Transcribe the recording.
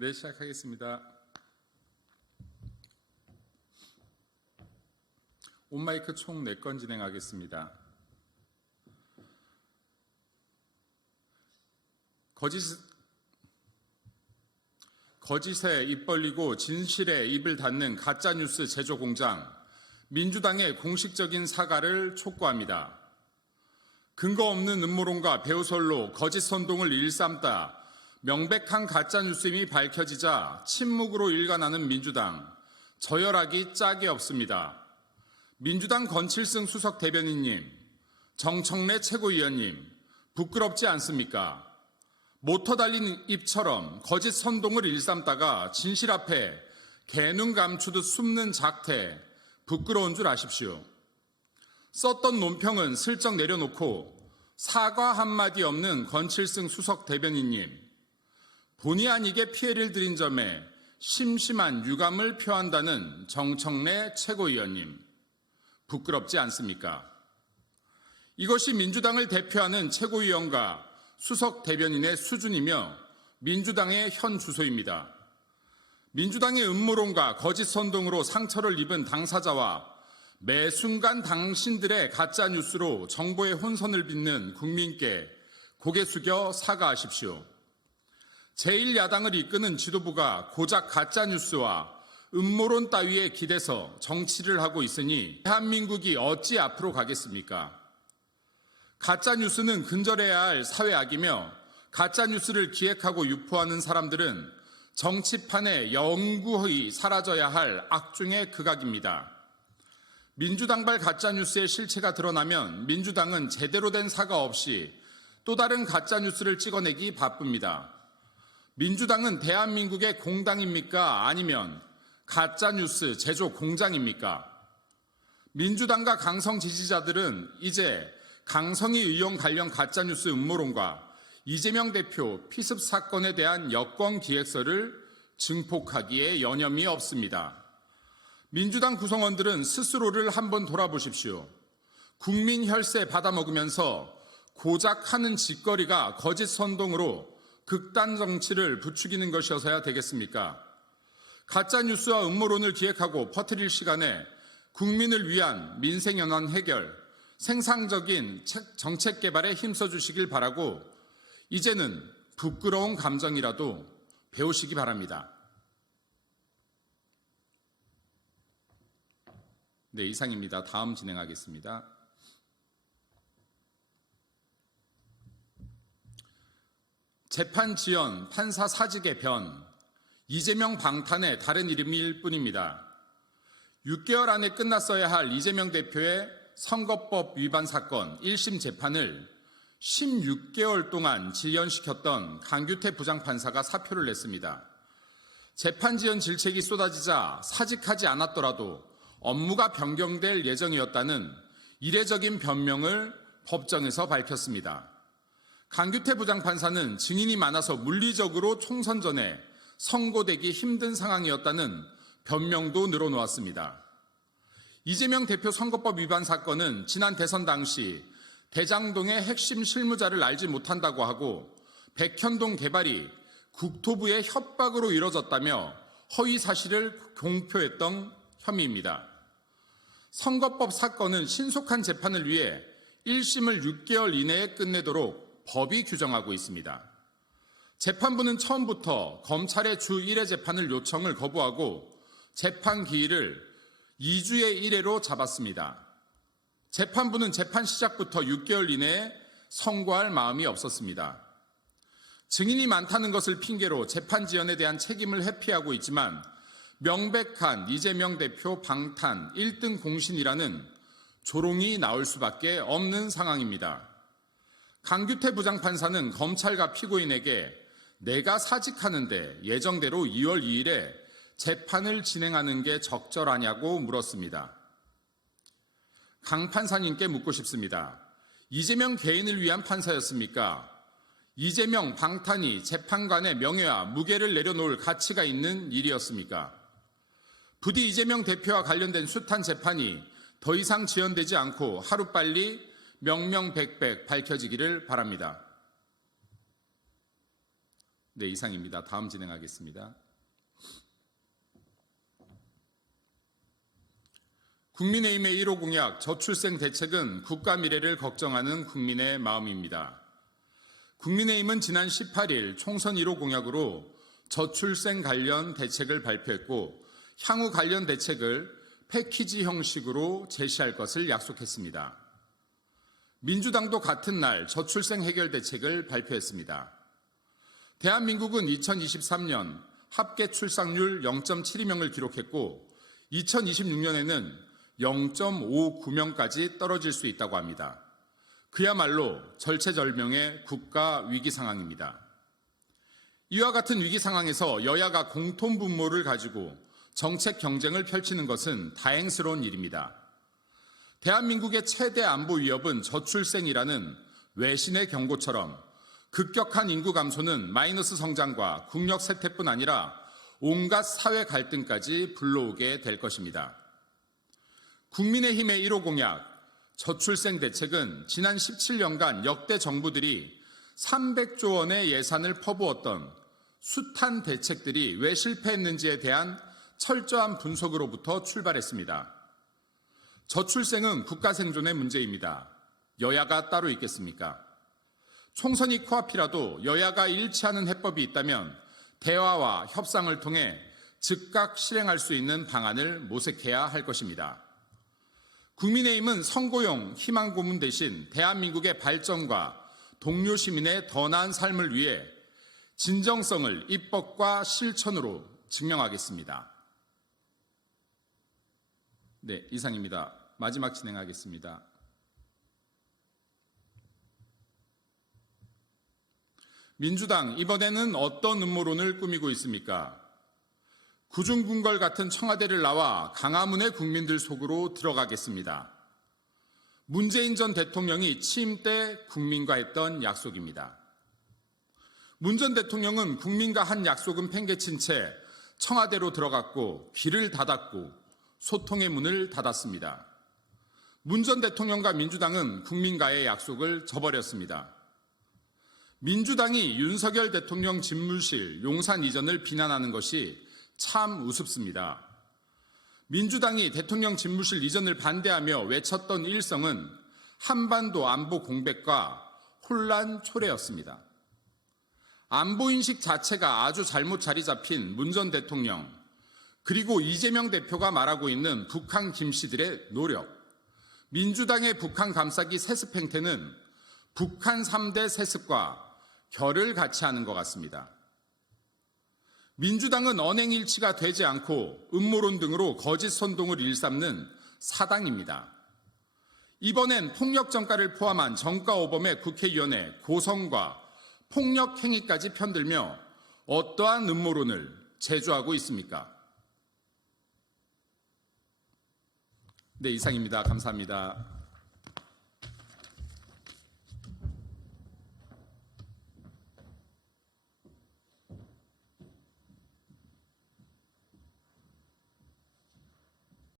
네, 시작하겠습니다. 온마이크 총 4건 진행하겠습니다. 거짓에 입 벌리고 진실에 입을 닫는 가짜뉴스 제조 공장, 민주당의 공식적인 사과를 촉구합니다. 근거 없는 음모론과 배후설로 거짓 선동을 일삼다 명백한 가짜뉴스임이 밝혀지자 침묵으로 일관하는 민주당, 저열하기 짝이 없습니다. 민주당 권칠승 수석 대변인님, 정청래 최고위원님, 부끄럽지 않습니까? 모터 달린 입처럼 거짓 선동을 일삼다가 진실 앞에 개눈 감추듯 숨는 작태, 부끄러운 줄 아십시오. 썼던 논평은 슬쩍 내려놓고 사과 한마디 없는 권칠승 수석 대변인님, 본의 아니게 피해를 드린 점에 심심한 유감을 표한다는 정청래 최고위원님, 부끄럽지 않습니까? 이것이 민주당을 대표하는 최고위원과 수석 대변인의 수준이며 민주당의 현 주소입니다. 민주당의 음모론과 거짓 선동으로 상처를 입은 당사자와 매 순간 당신들의 가짜뉴스로 정보의 혼선을 빚는 국민께 고개 숙여 사과하십시오. 제1야당을 이끄는 지도부가 고작 가짜뉴스와 음모론 따위에 기대서 정치를 하고 있으니 대한민국이 어찌 앞으로 가겠습니까? 가짜뉴스는 근절해야 할 사회악이며 가짜뉴스를 기획하고 유포하는 사람들은 정치판에 영구히 사라져야 할 악중의 극악입니다. 민주당발 가짜뉴스의 실체가 드러나면 민주당은 제대로 된 사과 없이 또 다른 가짜뉴스를 찍어내기 바쁩니다. 민주당은 대한민국의 공당입니까? 아니면 가짜뉴스 제조 공장입니까? 민주당과 강성 지지자들은 이제 강성희 의원 관련 가짜뉴스 음모론과 이재명 대표 피습 사건에 대한 여권 기획서를 증폭하기에 여념이 없습니다. 민주당 구성원들은 스스로를 한번 돌아보십시오. 국민 혈세 받아먹으면서 고작 하는 짓거리가 거짓 선동으로 극단 정치를 부추기는 것이어서야 되겠습니까? 가짜뉴스와 음모론을 기획하고 퍼뜨릴 시간에 국민을 위한 민생현안 해결, 생산적인 정책 개발에 힘써주시길 바라고 이제는 부끄러운 감정이라도 배우시기 바랍니다. 네, 이상입니다. 다음 진행하겠습니다. 재판 지연, 판사 사직의 변, 이재명 방탄의 다른 이름일 뿐입니다. 6개월 안에 끝났어야 할 이재명 대표의 선거법 위반 사건 1심 재판을 16개월 동안 지연시켰던 강규태 부장판사가 사표를 냈습니다. 재판 지연 질책이 쏟아지자 사직하지 않았더라도 업무가 변경될 예정이었다는 이례적인 변명을 법정에서 밝혔습니다. 강규태 부장판사는 증인이 많아서 물리적으로 총선 전에 선고되기 힘든 상황이었다는 변명도 늘어놓았습니다. 이재명 대표 선거법 위반 사건은 지난 대선 당시 대장동의 핵심 실무자를 알지 못한다고 하고 백현동 개발이 국토부의 협박으로 이뤄졌다며 허위 사실을 공표했던 혐의입니다. 선거법 사건은 신속한 재판을 위해 1심을 6개월 이내에 끝내도록 법이 규정하고 있습니다. 재판부는 처음부터 검찰의 주 1회 재판을 요청을 거부하고 재판 기일을 2주의 1회로 잡았습니다. 재판부는 재판 시작부터 6개월 이내에 선고할 마음이 없었습니다. 증인이 많다는 것을 핑계로 재판 지연에 대한 책임을 회피하고 있지만 명백한 이재명 대표 방탄 1등 공신이라는 조롱이 나올 수밖에 없는 상황입니다. 강규태 부장판사는 검찰과 피고인에게 내가 사직하는데 예정대로 2월 2일에 재판을 진행하는 게 적절하냐고 물었습니다. 강 판사님께 묻고 싶습니다. 이재명 개인을 위한 판사였습니까? 이재명 방탄이 재판관의 명예와 무게를 내려놓을 가치가 있는 일이었습니까? 부디 이재명 대표와 관련된 숱한 재판이 더 이상 지연되지 않고 하루빨리 명명백백 밝혀지기를 바랍니다. 네, 이상입니다. 다음 진행하겠습니다. 국민의힘의 1호 공약 저출생 대책은 국가 미래를 걱정하는 국민의 마음입니다. 국민의힘은 지난 18일 총선 1호 공약으로 저출생 관련 대책을 발표했고 향후 관련 대책을 패키지 형식으로 제시할 것을 약속했습니다. 민주당도 같은 날 저출생 해결 대책을 발표했습니다. 대한민국은 2023년 합계 출산율 0.72명을 기록했고 2026년에는 0.59명까지 떨어질 수 있다고 합니다. 그야말로 절체절명의 국가 위기 상황입니다. 이와 같은 위기 상황에서 여야가 공통 분모를 가지고 정책 경쟁을 펼치는 것은 다행스러운 일입니다. 대한민국의 최대 안보 위협은 저출생이라는 외신의 경고처럼 급격한 인구 감소는 마이너스 성장과 국력 쇠퇴뿐 아니라 온갖 사회 갈등까지 불러오게 될 것입니다. 국민의힘의 1호 공약, 저출생 대책은 지난 17년간 역대 정부들이 300조 원의 예산을 퍼부었던 숱한 대책들이 왜 실패했는지에 대한 철저한 분석으로부터 출발했습니다. 저출생은 국가 생존의 문제입니다. 여야가 따로 있겠습니까? 총선이 코앞이라도 여야가 일치하는 해법이 있다면 대화와 협상을 통해 즉각 실행할 수 있는 방안을 모색해야 할 것입니다. 국민의힘은 선거용 희망 고문 대신 대한민국의 발전과 동료 시민의 더 나은 삶을 위해 진정성을 입법과 실천으로 증명하겠습니다. 네, 이상입니다. 마지막 진행하겠습니다. 민주당, 이번에는 어떤 음모론을 꾸미고 있습니까? 구중궁궐 같은 청와대를 나와 강화문의 국민들 속으로 들어가겠습니다. 문재인 전 대통령이 취임 때 국민과 했던 약속입니다. 문 전 대통령은 국민과 한 약속은 팽개친 채 청와대로 들어갔고 귀를 닫았고 소통의 문을 닫았습니다. 문 전 대통령과 민주당은 국민과의 약속을 저버렸습니다. 민주당이 윤석열 대통령 집무실 용산 이전을 비난하는 것이 참 우습습니다. 민주당이 대통령 집무실 이전을 반대하며 외쳤던 일성은 한반도 안보 공백과 혼란 초래였습니다. 안보인식 자체가 아주 잘못 자리 잡힌 문 전 대통령, 그리고 이재명 대표가 말하고 있는 북한 김씨들의 노력, 민주당의 북한 감싸기 세습 행태는 북한 3대 세습과 결을 같이 하는 것 같습니다. 민주당은 언행일치가 되지 않고 음모론 등으로 거짓 선동을 일삼는 사당입니다. 이번엔 폭력정가를 포함한 정가오범의 국회의원의 고성과 폭력 행위까지 편들며 어떠한 음모론을 제조하고 있습니까? 네, 이상입니다. 감사합니다.